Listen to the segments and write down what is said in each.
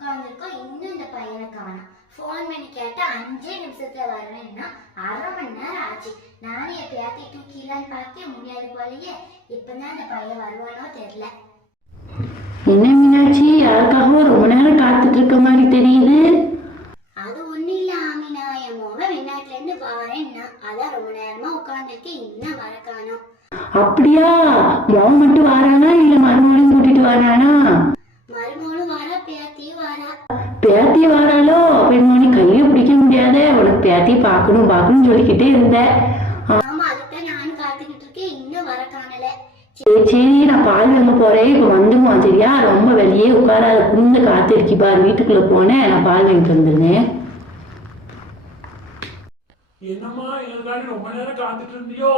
உட்காந்துருக்கோம். இன்னும் இந்த பையனை காணோம். ஃபோன் பண்ணி கேட்டா 5 நிமிஷத்துல வருவேன்னா 1/2 மணி நேரம் ஆச்சு. நானும் எப்பயாத்தி தூக்கிலான்னு பார்க்க முடியாது போலயே. இப்பதான் இந்த பையன் வருவானோ தெரியல. என்ன மீனாட்சி, யாருக்காகவும் ரொம்ப நேரம் காத்துட்டு இருக்க மாதிரி தெரியுது? அது ஒண்ணு இல்ல ஆமினா, என் மோக வெளிநாட்டுல இருந்து வாரேன்னா அதான் ரொம்ப நேரமா உட்காந்துருக்கேன். இன்னும் வர காணோம். அப்படியா? மோக மட்டும் வாரானா இல்ல மருமகளையும் கூட்டிட்டு வரானா? மருமகளும் வாரா, பேத்தியும் வாரா. பேத்திய வாராலோ? பெண்மணி கையில பிடிக்க முடியாதே, உனக்கு பேத்திய பாக்கணும் பாக்கணும்னு சொல்லிக்கிட்டே இருந்த. ஆமா, அதுதான் நானும் காத்துக்கிட்டு இருக்கேன். இன்னும் வர காணல. சரி, நான் பால் வாங்க போறேன், இப்ப வந்துடுவான். சரியா? ரொம்ப வெளியே உட்காராத, குந்த காத்து இருக்கி பாரு. வீட்டுக்குள்ள போனேன், நான் பால் வாங்கிட்டு வந்துருந்தேன். என்னம்மா எனக்காண்டி ரொம்ப நேரம் காத்துட்டு இருந்தியோ?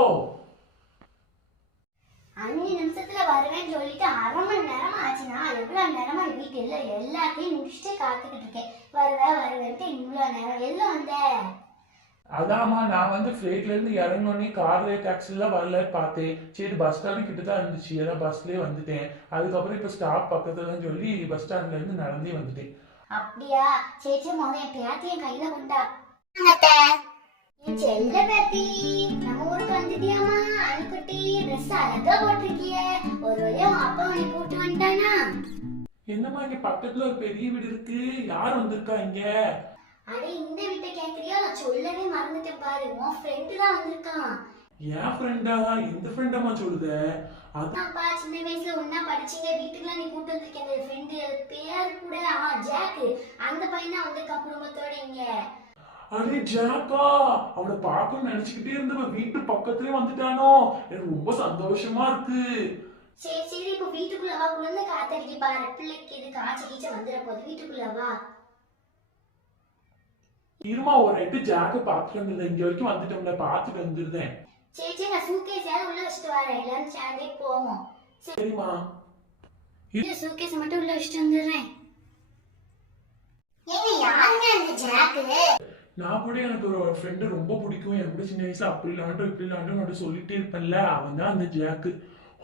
5 நிமிஷத்துல வருவேன்னு சொல்லிட்டு 1/2 மணி நேரம் ஆச்சுன்னா எவ்வளவு நேரமா வீட்டுல எல்லாத்தையும் முடிச்சுட்டு காத்துக்கிட்டு இருக்கேன். வருவேன்ட்டு இவ்வளவு நேரம் எல்லாம் வந்த. அதாம்மா, நான் வந்து ஃபிளைட்ல இருந்து இறங்கினோடனே கார்ல டாக்ஸில வரல பார்த்தேன். சரி, பஸ் ஸ்டாண்ட் கிட்ட தான் இருந்துச்சு, ஏதாவது பஸ்லயே வந்துட்டேன். அதுக்கப்புறம் இப்ப ஸ்டாப் பக்கத்துலன்னு சொல்லி பஸ் ஸ்டாண்ட்ல இருந்து நடந்தே வந்துட்டேன். அப்படியா? சரி முதல்ல என் பேத்தியும் கையில கொண்டா. செல்ல பேத்தி, நம்ம ஊருக்கு வந்துட்டியாமா? அனுக்குட்டி ட்ரெஸ் அழகா போட்டிருக்கிய. ஒரு வழியா அப்பா உன்னை கூப்பிட்டு வந்துட்டானா? என்னம்மா, இங்க பக்கத்துல ஒரு பெரிய வீடு இருக்கு, யார் வந்திருக்கா இங்க? அடே, இந்த வீட்டை கேக்குறியா? நான் சொல்லவே மறந்துட்டேன் பாரு. உன் ஃப்ரெண்டு தான் வந்திருக்கான். என் ஃப்ரெண்டா? எந்த ஃப்ரெண்டாமா சொல்லுத? அதான்ப்பா, சின்ன வயசுல ஒன்னா படிச்சீங்க. வீட்டுக்குலாம் நீ கூப்பிட்டு வந்திருக்கேன். அந்த ஃப்ரெண்டு பேர் கூட ஜாக்கு. அந்த பையனா வந்திருக்கான் குடும்பத்தோட இங்க. அடே ஜாக்கா, அவளை பார்க்கணும்னு நினைச்சுக்கிட்டே இருந்தவ வீட்டு பக்கத்துலயே வந்துட்டானோ? எனக்கு ரொம்ப சந்தோஷமா இருக்கு. சரி, இப்ப வீட்டுக்குள்ள வா. குழந்தை காத்தடிக்க பாரு. பிள்ளைக்கு இது காய்ச்ச கீச்ச வந்துட போகுது. வீட்டுக்குள்ள வா. இருமா, ஒரு ரெண்டு ஜாக்க பாத்துட்டு வந்தது, இங்க வரைக்கும் வந்துட்டோம்ல, பாத்துட்டு வந்துருந்தேன். சரி, நான் சூட்கேஸ் உள்ள வச்சுட்டு வரேன். எல்லாரும் சேர்ந்தே போவோம். சரிம்மா. சூட்கேஸ் மட்டும் உள்ள வச்சுட்டு வந்துடுறேன். ஏங்க, யாருங்க அந்த ஜாக்கு? நான் கூட எனக்கு ஒரு ஃப்ரெண்டு ரொம்ப பிடிக்கும். எனக்கு கூட சின்ன வயசுல அப்படி இல்லாட்டும் இப்படி இல்லாட்டும் சொல்லிட்டே இருப்பேன்ல, அவன் தான் அந்த ஜாக்கு.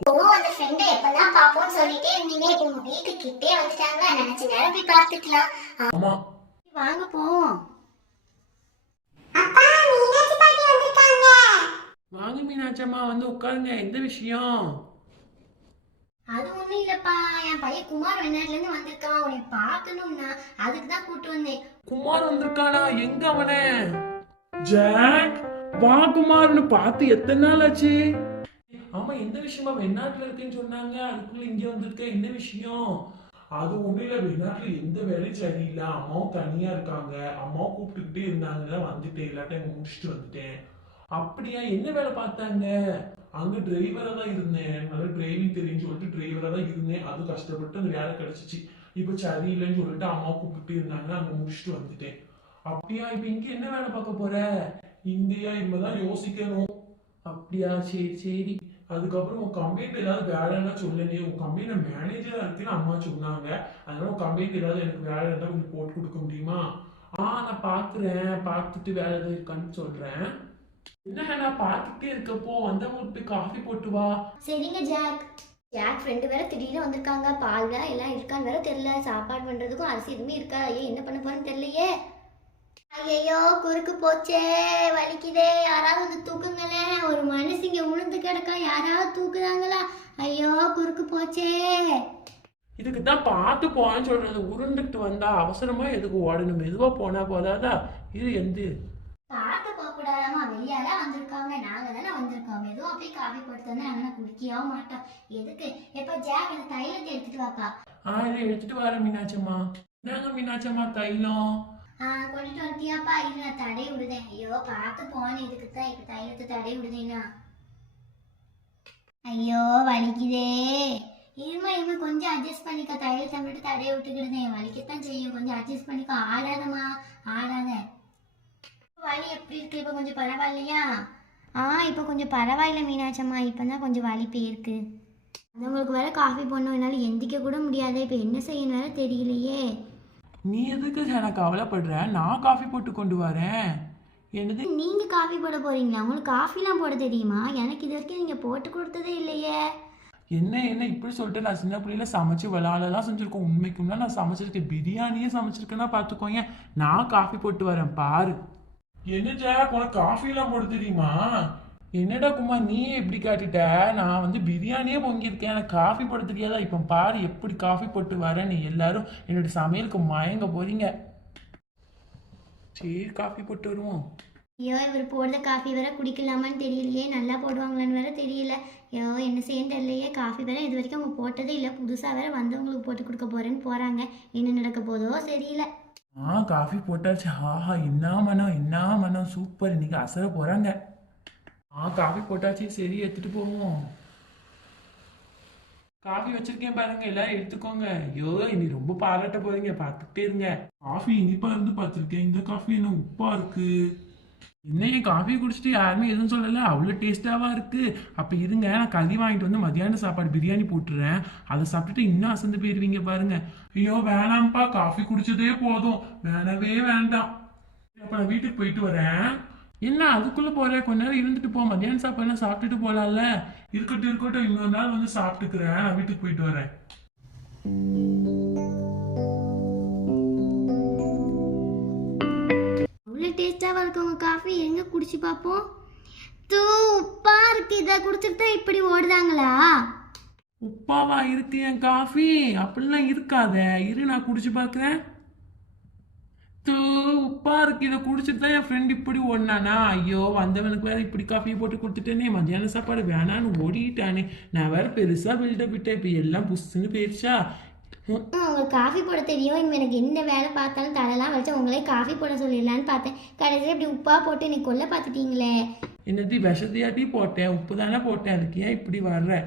ஓ, அந்த ஃப்ரெண்டை எப்பதான் பாப்போம்னு சொல்லிட்டே இருந்தீங்க. இப்ப உங்க வீட்டு கிட்டே வந்துட்டாங்க. நினைச்ச நேரம் போய் பார்த்துக்கலாம். ஆமா, வாங்க போவோம். வாங்க மீனாட்சம்மா, வந்து உட்காருங்க. எந்த விஷயம்? அது ஒண்ணும் இல்லப்பா, என் பையன் குமார் வெளிநாட்டுல இருந்து வந்திருக்கான். உன்னை பார்க்கணும்னா அதுக்கு தான் கூட்டு வந்தேன். குமார் வந்திருக்கானா? எங்க அவனே? ஜாக், வா குமார்னு பார்த்து எத்தனை நாள் ஆச்சு? ஆமா, எந்த விஷயமா? வெளிநாட்டுல இருக்குன்னு சொன்னாங்க, அதுக்குள்ள இங்க வந்திருக்க, என்ன விஷயம்? அது ஒண்ணு இல்ல, வெளிநாட்டுல எந்த வேலையும் சரியில்லை. அம்மாவும் தனியா இருக்காங்க, அம்மாவும் கூப்பிட்டுக்கிட்டே இருந்தாங்க, வந்துட்டேன். இல்லாட்ட அங்க முடிச்சுட்டு வந்துட்டேன். அப்படியா? என்ன வேலை பார்த்தாங்க? அங்க டிரைவரா தான் இருந்தேன். நல்லா டிரைவிங் தெரியும்னு சொல்லிட்டு டிரைவரா தான் இருந்தேன். அது கஷ்டப்பட்டு அந்த வேலை கிடைச்சிச்சு. இப்ப சரியில்லைன்னு சொல்லிட்டு அம்மா கூப்பிட்டு இருந்தாங்க, அங்க முடிச்சுட்டு வந்துட்டேன். அப்படியா? இப்ப இங்க என்ன வேலை பார்க்க போற? இங்கேயா? இனிமேதான் யோசிக்கணும். அப்படியா? சரி. அதுக்கப்புறம் உன் கம்பெனில ஏதாவது வேலைன்னா சொல்லுங்க. உன் கம்பெனில மேனேஜரா இருக்குன்னு அம்மா சொன்னாங்க. அதனால உன் கம்பெனிக்கு ஏதாவது எனக்கு வேலை இருந்தா கொஞ்சம் போட்டு கொடுக்க முடியுமா? நான் பாக்குறேன், பார்த்துட்டு வேலை ஏதாவது இருக்கான்னு சொல்றேன். என்ன, நான் பார்த்துட்டே இருக்கப்போ வந்தவங்களுக்கு போய் காஃபி போட்டு வா. சரிங்க ஜாக் ஃப்ரெண்டு வேற திடீர்னு வந்திருக்காங்க. பால் வேற எல்லாம் இருக்கான்னு வேற தெரியல. சாப்பாடு பண்றதுக்கும் அரிசி எதுவுமே இருக்கா? என்ன பண்ண போறேன்னு தெரியலையே. ஐயோ, குறுக்கு போச்சே, வலிக்குதே. யாராவது வந்து தூக்குங்களேன். ஒரு மனுஷங்க உளுந்து கிடக்கா, யாராவது தூக்குறாங்களா? ஐயோ, குறுக்கு போச்சே. இதுக்கு தான் பார்த்து போன்னு சொல்றது. உருண்டுட்டு வந்தா அவசரமா எதுக்கு ஓடணும்? மெதுவா போனா போதாதா? இது எந்த பார்த்து போக கூடாதாமா? வெளியால வந்திருக்காங்க, நாங்க தானே வந்திருக்கோம். எதுவும் அப்படியே காஃபி போட்டு தானே நாங்க குடிக்கவும் மாட்டோம். எதுக்கு? எப்ப ஜாக் அந்த தைலத்தை எடுத்துட்டு வாப்பா. இதை எடுத்துட்டு வர மீனாட்சம்மா. நாங்க மீனாட்சம்மா தைலம் கொண்டுட்டு வந்துட்டியாப்பா? இது நான் தடை விடுதேன். ஐயோ, பார்த்து போனேன். இதுக்கு தான் இப்ப தைலத்தை தடை விடுதேனா? ஐயோ, வலிக்குதே. இருமா கொஞ்சம் அட்ஜஸ்ட் பண்ணிக்க. தைலத்தை விட்டு தடையை விட்டுக்கிடுதேன். வலிக்கத்தான் செய்யும். கொஞ்சம் அட்ஜஸ்ட் பண்ணிக்க. ஆடாதம்மா, ஆடாத. வலி எப்படி இருக்கு? இப்போ கொஞ்சம் பரவாயில்லையா? இப்போ கொஞ்சம் பரவாயில்ல மீனாட்சம்மா. இப்போ தான் கொஞ்சம் வலி போயிருக்கு. உங்களுக்கு வேற காஃபி போடணும், என்னால் எந்திக்க கூட முடியாது. இப்போ என்ன செய்யணும் வேற தெரியலையே. நீ எதுக்கு எனக்கு கவலைப்படுற? நான் காஃபி போட்டு கொண்டு வரேன். என்னது, நீங்க காஃபி போட போறீங்களா? உங்களுக்கு காஃபிலாம் போட தெரியுமா? எனக்கு இது வரைக்கும் நீங்க போட்டு கொடுத்ததே இல்லையே. என்ன என்ன இப்படி சொல்லிட்டு, நான் சின்ன பிள்ளையில சமைச்சு விளாடலாம் செஞ்சிருக்கோம். உண்மைக்கும்னா நான் சமைச்சிருக்கேன், பிரியாணியே சமைச்சிருக்கேன்னா பார்த்துக்கோங்க. நான் காஃபி போட்டு வரேன் பாரு. என்ன ஜாக், உனக்கு காஃபிலாம் போட தெரியுமா? என்னடா குமார் நீ எப்படி காட்டிட்ட? நான் வந்து பிரியாணியே பொங்கியிருக்கேன், எனக்கு காஃபி போட தெரியாதா? இப்போ பாரு எப்படி காஃபி போட்டு வரேன். நீ எல்லாரும் என்னோட சமையலுக்கு மயங்க போறீங்க. சரி காஃபி போட்டு வருவோம். ஐயோ இவர் போடுற காஃபி வேற குடிக்கலாமான்னு தெரியலையே, நல்லா போடுவாங்களான்னு வேற தெரியல. ஐயோ என்ன செய்யன்னு தெரியலையே. காஃபி வேற இது வரைக்கும் அவங்க போட்டதே இல்லை, புதுசாக வேற வந்தவங்களுக்கு போட்டு கொடுக்க போறேன்னு போறாங்க. என்ன நடக்க போதோ தெரியல. காஃபி போட்டாச்சு. ஆஹா என்ன மனம், என்ன மனம், சூப்பர். இன்னைக்கு அசர போறாங்க. காஃபி போட்டாச்சு, சரி எடுத்துட்டு போவோம். காஃபி வச்சிருக்கேன் பாருங்க, எல்லாரும் எடுத்துக்கோங்க. ஐயோ இனி ரொம்ப பாராட்ட போறீங்க, பார்த்துட்டே இருங்க. காஃபி இனிப்பா இருந்து பார்த்துருக்கேன், இந்த காஃபி என்ன உப்பா இருக்கு? என்ன என் காஃபி குடிச்சிட்டு யாருமே எதுவும் சொல்லல, அவ்வளோ டேஸ்டாவா இருக்கு. அப்ப இருங்க, நான் கறி வாங்கிட்டு வந்து மதியான சாப்பாடு பிரியாணி போட்டுறேன், அதை சாப்பிட்டுட்டு இன்னும் அசந்து போயிருவீங்க பாருங்க. ஐயோ வேணாம்ப்பா, காஃபி குடிச்சதே போதும், வேணவே வேண்டாம். அப்ப நான் வீட்டுக்கு போயிட்டு வரேன். என்ன அதுக்குள்ள போற? கொஞ்ச நேரம் இருந்துட்டு போ, மதியான சாப்பாடுலாம் சாப்பிட்டுட்டு போலாம்ல. இருக்கட்டும் இருக்கட்டும், இன்னொரு நாள் வந்து சாப்பிட்டுக்கிறேன், நான் வீட்டுக்கு போயிட்டு வரேன். அவ்வளோ டேஸ்டாக இருக்கு உங்கள் காஃபி, எங்கே குடிச்சு பார்ப்போம். தூ உப்பா இருக்கு, இதை குடிச்சிட்டு தான் இப்படி ஓடுதாங்களா? உப்பாவா இருக்கு என் காஃபி? அப்படிலாம் இருக்காத, இரு நான் குடிச்சு பார்க்குறேன். தூ உப்பா இருக்கு, இதை குடிச்சிட்டு தான் என் ஃப்ரெண்ட் இப்படி ஓடினானா? ஐயோ வந்தவனுக்கு வேற இப்படி காஃபியை போட்டு கொடுத்துட்டேனே, மத்தியான சாப்பாடு வேணான்னு ஓடிட்டானே. நான் வேற பெருசா பில்டப் விட்டேன், இப்போ எல்லாம் புஷ்ஷுன்னு போயிடுச்சா. உங்களுக்கு காஃபி போட தெரியும், இனிமேல் எனக்கு எந்த வேலை பார்த்தாலும் தலைலாம் வச்சு உங்களே காஃபி போட சொல்லிடலான்னு பார்த்தேன். கடைசியில் இப்படி உப்பா போட்டு என்னை கொல்ல பார்த்துட்டீங்களே. என்னது விஷத்தையாட்டி போட்டேன், உப்பு தானே போட்டேன், அதுக்கு ஏன் இப்படி வர்ற?